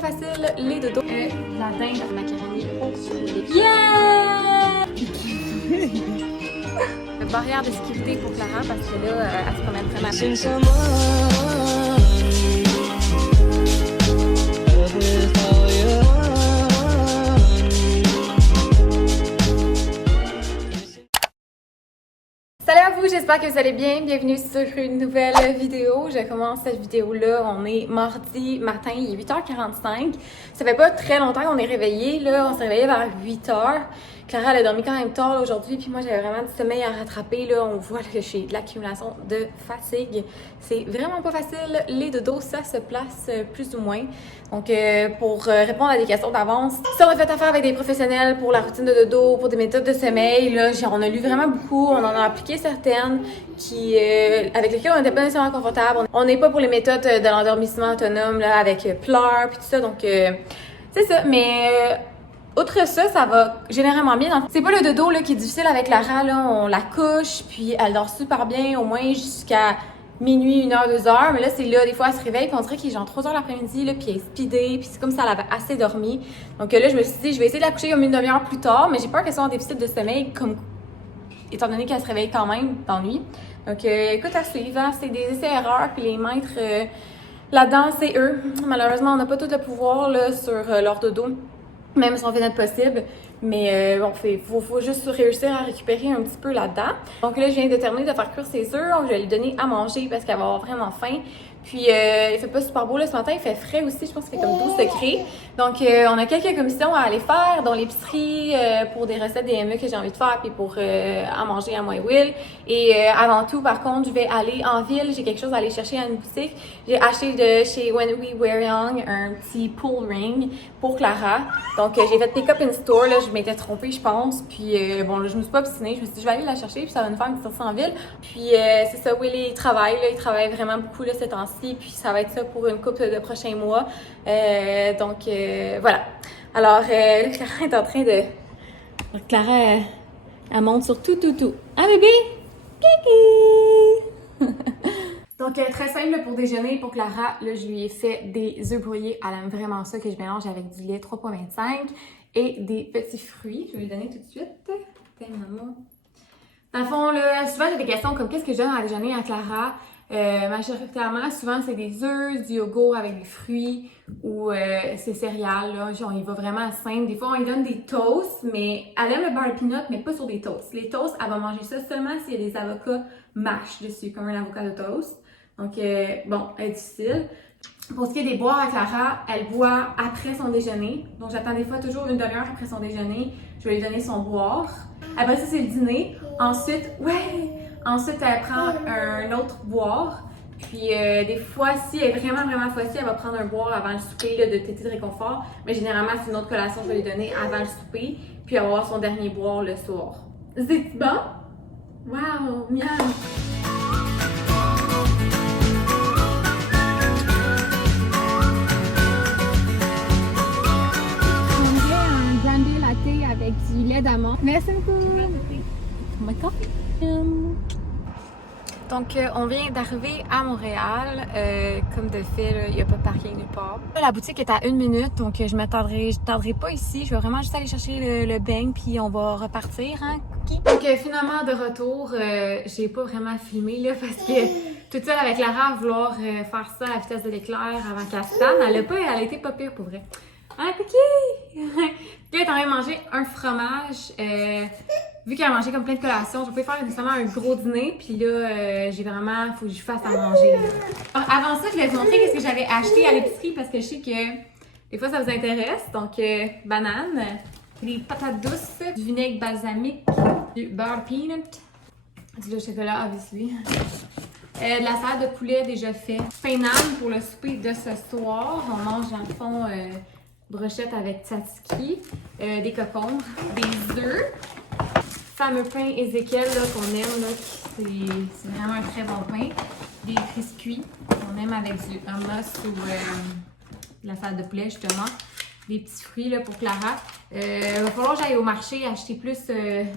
pas facile, les dodos. La dinde macaroni au poulet. Yeah! Barrière de sécurité pour Clara parce que là, elle se promène très mal. Salut à vous, j'espère que vous allez bien. Bienvenue sur une nouvelle vidéo. Je commence cette vidéo-là. On est mardi matin, il est 8h45. Ça fait pas très longtemps qu'on est réveillés. Là, on s'est réveillé vers 8h. Clara, elle a dormi quand même tard aujourd'hui, puis moi j'avais vraiment du sommeil à rattraper. Là, on voit que j'ai de l'accumulation de fatigue. C'est vraiment pas facile. Les dodos, ça se place plus ou moins. Donc, pour répondre à des questions d'avance, si on a fait affaire avec des professionnels pour la routine de dodo, pour des méthodes de sommeil, là, on a lu vraiment beaucoup, on en a appliqué certaines qui, avec lesquelles on n'était pas nécessairement confortable. On n'est pas pour les méthodes de l'endormissement autonome là, avec pleurs puis tout ça, donc c'est ça. Mais outre ça, ça va généralement bien. C'est pas le dodo là, qui est difficile avec Lara, là, on la couche, puis elle dort super bien, au moins jusqu'à minuit, 1h, 2h, mais là, c'est là, des fois, elle se réveille, puis on dirait qu'il est genre 3h l'après-midi, là, puis elle est speedée, puis c'est comme si elle avait assez dormi. Donc là, je me suis dit, je vais essayer de la coucher comme une demi-heure plus tard, mais j'ai peur qu'elle soit en déficit de sommeil, comme étant donné qu'elle se réveille quand même dans la nuit. Donc, écoute, à suivre, hein, c'est des essais-erreurs, puis les maîtres là-dedans, c'est eux. Malheureusement, on n'a pas tout le pouvoir là, sur leur dodo, même si on fait notre possible. Mais bon, faut juste réussir à récupérer un petit peu là-dedans. Donc là, je viens de terminer de faire cuire ses œufs. Donc, je vais lui donner à manger parce qu'elle va avoir vraiment faim. Puis, il fait pas super beau là ce matin. Il fait frais aussi. Je pense qu'il fait comme 12 degrés. Donc, on a quelques commissions à aller faire, dont l'épicerie pour des recettes DME que j'ai envie de faire, puis pour à manger à moi et Will. Et avant tout, par contre, je vais aller en ville. J'ai quelque chose à aller chercher à une boutique. J'ai acheté de chez When We Were Young un petit pull ring pour Clara. Donc, j'ai fait pick-up in store. Là, je m'étais trompée, je pense. Puis, bon, là, je me suis pas obstinée. Je me suis dit, je vais aller la chercher, puis ça va me faire une petite sortie en ville. Puis, c'est ça, Will, il travaille. Là, il travaille vraiment beaucoup là, ces temps-ci. Puis ça va être ça pour une couple de prochains mois. Donc voilà. Alors là, Clara est en train de... Clara, elle monte sur tout. Ah bébé? Kiki! Donc très simple pour déjeuner pour Clara. Là, je lui ai fait des œufs brouillés. Elle aime vraiment ça que je mélange avec du lait 3,25 et des petits fruits. Je vais lui donner tout de suite. Tiens, maman. Dans le fond, là, souvent j'ai des questions comme qu'est-ce que je donne à déjeuner à Clara? Majoritairement, souvent, c'est des œufs, du yogourt avec des fruits ou c'est céréales, là. Genre, il va vraiment simple. Des fois, on lui donne des toasts, mais elle aime le beurre peanut, mais pas sur des toasts. Les toasts, elle va manger ça seulement s'il y a des avocats mash dessus, comme un avocat de toast. Donc, bon, elle est difficile. Pour ce qui est des boires à Clara, elle boit après son déjeuner. Donc, j'attends des fois toujours une demi-heure après son déjeuner. Je vais lui donner son boire. Après ça, c'est le dîner. Ensuite, Ensuite, elle prend un autre boire. Puis, des fois, si elle est vraiment fatiguée, elle va prendre un boire avant le souper là, de tétée de réconfort. Mais généralement, c'est une autre collation que je vais lui donner avant le souper. Puis, elle va avoir son dernier boire le soir. C'est bon? Wow! Miam! Un brandy latte avec du lait d'amande. Merci beaucoup! Donc, on vient d'arriver à Montréal. Comme de fait, il n'y a pas de parking nulle part. La boutique est à 1 minute, donc je ne tarderai pas ici. Je vais vraiment juste aller chercher le beigne, puis on va repartir, hein, Cookie? Donc, finalement, de retour, j'ai pas vraiment filmé, là, parce que toute seule avec Lara, vouloir faire ça à la vitesse de l'éclair avant qu'elle se tanne, elle a été pas pire pour vrai. Hein, Cookie? Puis, elle est en train de manger un fromage. Vu qu'elle a mangé comme plein de collations, je vais faire nécessairement un gros dîner. Puis là, j'ai vraiment, il faut que je fasse à manger. Là. Avant ça, je vais vous montrer ce que j'avais acheté à l'épicerie parce que je sais que des fois ça vous intéresse. Donc, banane, des patates douces, du vinaigre balsamique, du beurre peanut, du lait au chocolat, obviously. De la salade de poulet déjà fait. Pain nan pour le souper de ce soir. On mange dans le fond brochette avec tzatziki, des cocombres, des œufs. Fameux pain Ézéchiel qu'on aime, là, c'est vraiment un très bon pain. Des biscuits qu'on aime avec du hummus ou de la salade de poulet justement. Des petits fruits là, pour Clara. Il va falloir que j'aille au marché acheter plus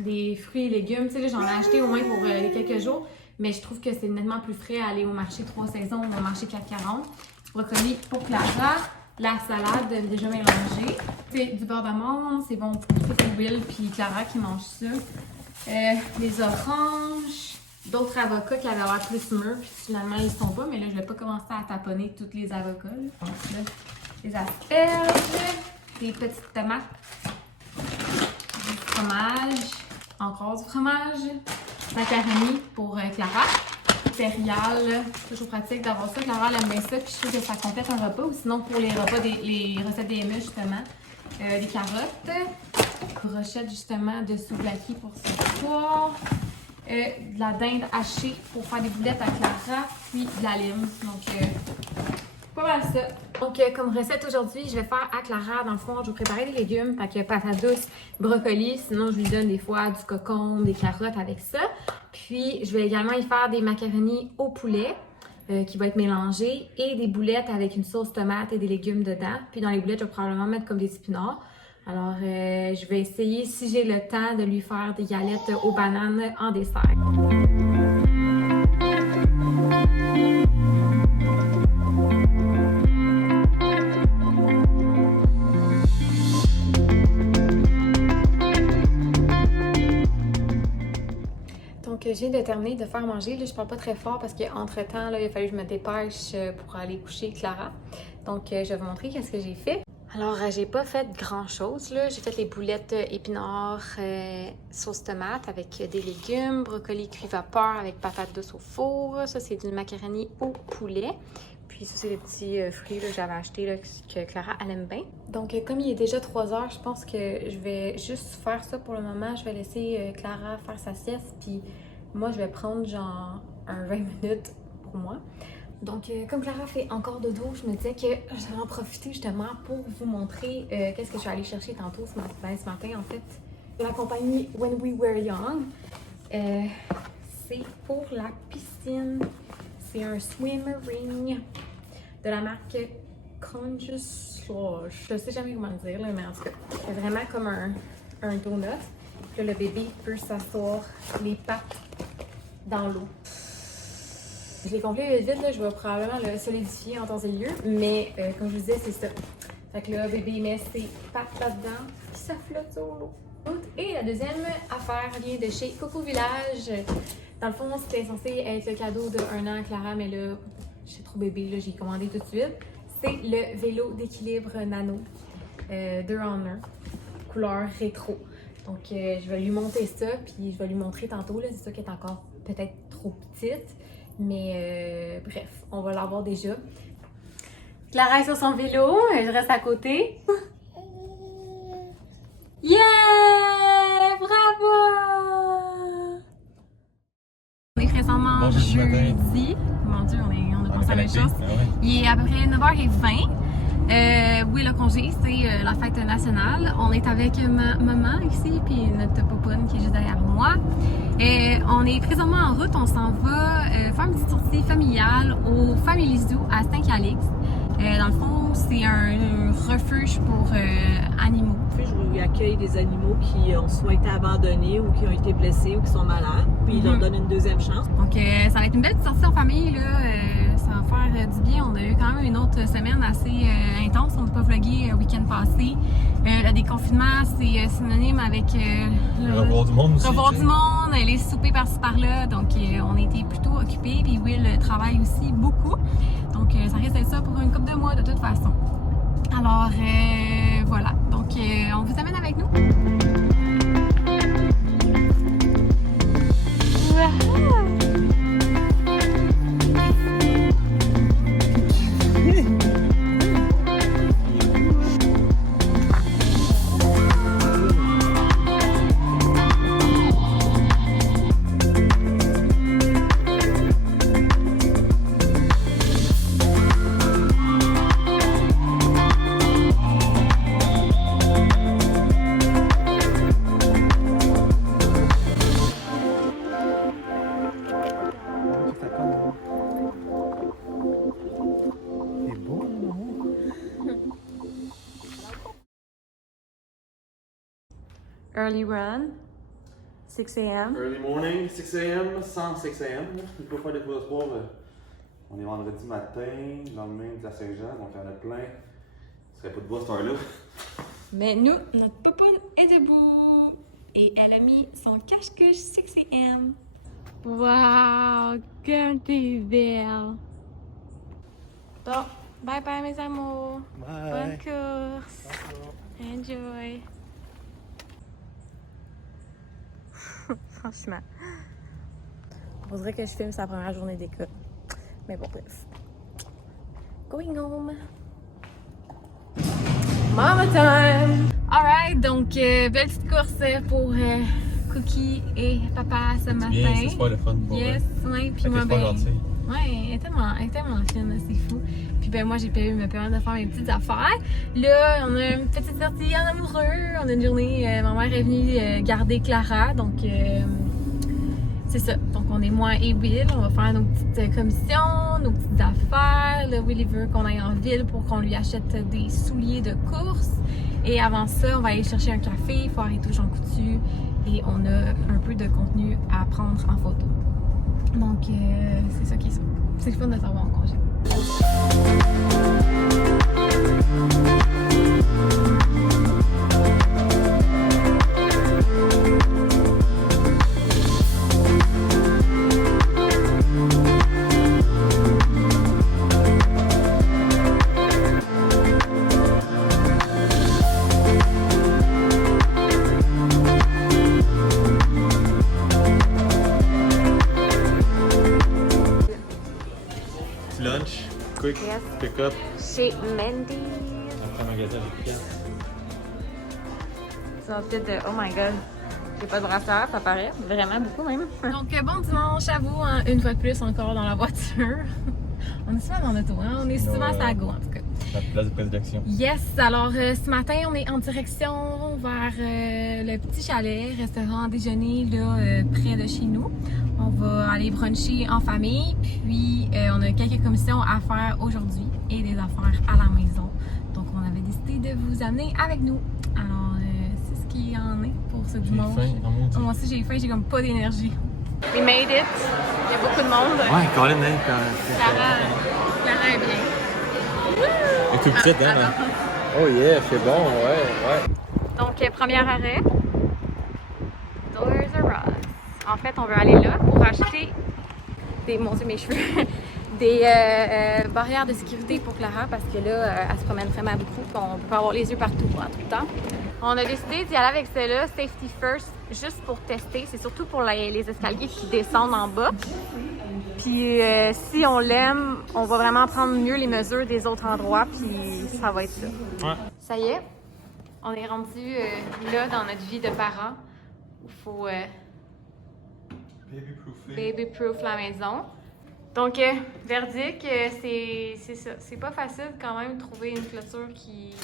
des fruits et légumes. Tu sais, j'en ai acheté au moins pour les quelques jours, mais je trouve que c'est nettement plus frais à aller au marché 3 saisons ou au marché 4,40. Brocoli pour Clara. la salade déjà mélangée. C'est du beurre d'amande, c'est bon pour toutes les Will puis Clara qui mange ça. Les oranges, d'autres avocats qui avaient l'air plus mûrs, puis finalement ils sont pas, mais là je vais pas commencer à taponner tous les avocats. Là. Donc là, des asperges, des petites tomates, du fromage, encore du fromage, macaroni pour Clara. Céréales, toujours pratique d'avoir ça. Clara elle aime bien ça, puis je trouve que ça complète un repas, ou sinon pour les repas, les recettes DME justement, des carottes, brochettes justement de souvlaki pour ce soir, de la dinde hachée pour faire des boulettes à Clara, puis de la lime. Donc, pas mal ça. Donc, comme recette aujourd'hui, je vais faire à Clara, dans le fond, je vais préparer des légumes, fait que patates douces, brocoli, sinon je lui donne des fois du cocon, des carottes avec ça. Puis, je vais également y faire des macaronis au poulet qui va être mélangé et des boulettes avec une sauce tomate et des légumes dedans. Puis, dans les boulettes, je vais probablement mettre comme des épinards. Alors, je vais essayer, si j'ai le temps, de lui faire des galettes aux bananes en dessert. Donc, je viens de terminer de faire manger. Là, je parle pas très fort parce qu'entre-temps, il a fallu que je me dépêche pour aller coucher Clara. Donc, je vais vous montrer qu'est-ce que j'ai fait. Alors, j'ai pas fait grand-chose, là. J'ai fait les boulettes épinards sauce tomate avec des légumes, brocoli cuit vapeur avec patates douces au four. Ça, c'est du macaroni au poulet. Puis ça, c'est des petits fruits que j'avais achetés là, que Clara, elle aime bien. Donc, comme il est déjà 3 h, je pense que je vais juste faire ça pour le moment. Je vais laisser Clara faire sa sieste, puis moi, je vais prendre genre un 20 minutes pour moi. Donc, comme Clara fait encore dodo, je me disais que j'allais en profiter justement pour vous montrer qu'est-ce que je suis allée chercher tantôt ce matin, en fait. De la compagnie When We Were Young. C'est pour la piscine. C'est un swim ring de la marque Conscious Slush. Je sais jamais comment le dire, là, mais en tout cas, c'est vraiment comme un donut. Puis là, le bébé peut s'asseoir les pattes dans l'eau. Je l'ai gonflé vite, là, je vais probablement le solidifier en temps et lieu, mais comme je vous disais, c'est ça. Fait que là, bébé met ses pattes là-dedans, puis ça flotte sur l'eau. Et la deuxième affaire vient de chez Coco Village. Dans le fond, c'était censé être le cadeau de 1 an à Clara, mais là, j'ai trop bébé, là, j'ai commandé tout de suite. C'est le vélo d'équilibre nano 2 en 1, couleur rétro. Donc, je vais lui monter ça, puis je vais lui montrer tantôt, là, c'est ça qui est encore peut-être trop petite. Mais bref, on va l'avoir déjà. Clara est sur son vélo, je reste à côté. Yeah! Bravo! On est présentement jeudi. Mon Dieu, on a pensé à la même chose. Il est à peu près 9h20. Oui, le congé, c'est la fête nationale. On est avec ma maman ici, puis notre popoune qui est juste derrière moi. On est présentement en route, on s'en va faire une petite sortie familiale au Family Zoo à Saint-Calix. Dans le fond, c'est un refuge pour animaux. Où ils accueillent des animaux qui ont soit été abandonnés ou qui ont été blessés ou qui sont malades. Puis ils leur donnent une deuxième chance. Donc, ça va être une belle petite sortie en famille, là. Ça va faire du bien. On a eu quand même une autre semaine assez intense. On n'a pas vlogué le week-end passé. Le déconfinement, c'est synonyme avec revoir du monde aussi. Revoir du monde, les soupers par-ci par-là. Donc, on a été plutôt occupés. Puis Will travaille aussi beaucoup. Donc, ça risque d'être ça pour une couple de mois de toute façon. Alors, voilà. Donc, on vous amène avec nous. Early run, 6 a.m. Early morning, 6 a.m., sans 6 a.m. Il faut faire des cours de sport. On est vendredi matin, le lendemain de la Saint-Jean, donc il y en a plein serait pas debout à cette heure-là. Mais nous, notre popoune est debout. Et elle a mis son cache-couche 6am. Wow, comme t'es belle. Bon, bye bye mes amours. Bye. Bonne course. Enjoy. Franchement. On dirait que je filme sa première journée d'école. Mais bon, bref. Going home. Mama time! Alright, donc belle petite course pour Cookie et Papa ce matin. Bien, c'est super le fun pour Yes, ouais, puis elle moi, était super gentille. ouais, elle est tellement fine, c'est fou. Puis ben moi, j'ai me permettre de faire mes petites affaires. Là, on a une petite sortie en amoureux. On a une journée, ma mère est venue garder Clara, donc c'est ça. Donc on est moi et Will, on va faire nos petites commissions, nos petites affaires. Là, Will il veut qu'on aille en ville pour qu'on lui achète des souliers de course. Et avant ça, on va aller chercher un café, faire les touches en coutu. Et on a un peu de contenu à prendre en photo. Donc, c'est ça qui est ça. C'est le fun de t'avoir en congé. Lunch, quick, Yes. pick up. Chez Mandy. Après magasin avec Pierre. C'est un fit de oh my god. J'ai pas de brassard, ça paraît. Vraiment beaucoup même. Donc bon dimanche à vous, hein, une fois de plus encore dans la voiture. On est souvent dans l'auto, hein? On est souvent à Sago en tout cas. La place de prédilection. Yes, alors ce matin on est en direction vers le petit chalet, restaurant déjeuner là près de chez nous. On va aller bruncher en famille, puis on a quelques commissions à faire aujourd'hui et des affaires à la maison. Donc on avait décidé de vous amener avec nous. Alors c'est ce qui en est pour ce dimanche. J'ai faim, en maudit. Moi aussi j'ai faim, j'ai comme pas d'énergie. We made it. Il y a beaucoup de monde. Ouais, Colin, hein, Clara est bien. Elle est toute petite, hein, là. Oh yeah, c'est bon, ouais. Donc, premier arrêt, Toys R Us. En fait, on veut aller là pour acheter des, mon Dieu, mes cheveux, des barrières de sécurité pour Clara parce que là, elle se promène vraiment beaucoup et on peut pas avoir les yeux partout hein, tout le temps. On a décidé d'y aller avec celle-là, Safety First, juste pour tester. C'est surtout pour les escaliers qui descendent en bas. Puis si on l'aime, on va vraiment prendre mieux les mesures des autres endroits, puis ça va être ça. Ouais. Ça y est, on est rendu là dans notre vie de parents où il faut baby-proof la maison. Donc, verdict, c'est ça. C'est pas facile quand même de trouver une clôture qui...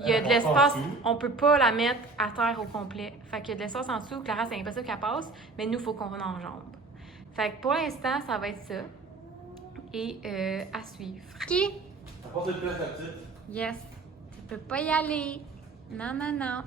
Il y a de l'espace, on peut pas la mettre à terre au complet. Fait qu'il y a de l'espace en dessous, Clara, c'est impossible qu'elle passe, mais nous, il faut qu'on enjambe. Fait que pour l'instant, ça va être ça. Et à suivre. Qui? Apporte une place, la petite. Yes. Tu peux pas y aller. Non, non, non.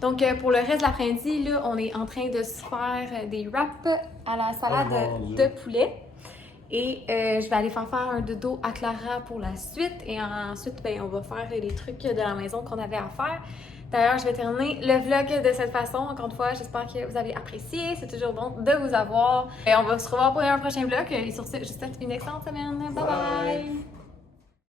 Donc, pour le reste de l'après-midi, là, on est en train de se faire des wraps à la salade de poulet. Et je vais aller faire un dodo à Clara pour la suite. Et ensuite, ben, on va faire les trucs de la maison qu'on avait à faire. D'ailleurs, je vais terminer le vlog de cette façon. Encore une fois, j'espère que vous avez apprécié. C'est toujours bon de vous avoir. Et on va se revoir pour un prochain vlog. Et sur ce, je vous souhaite une excellente semaine. Bye bye!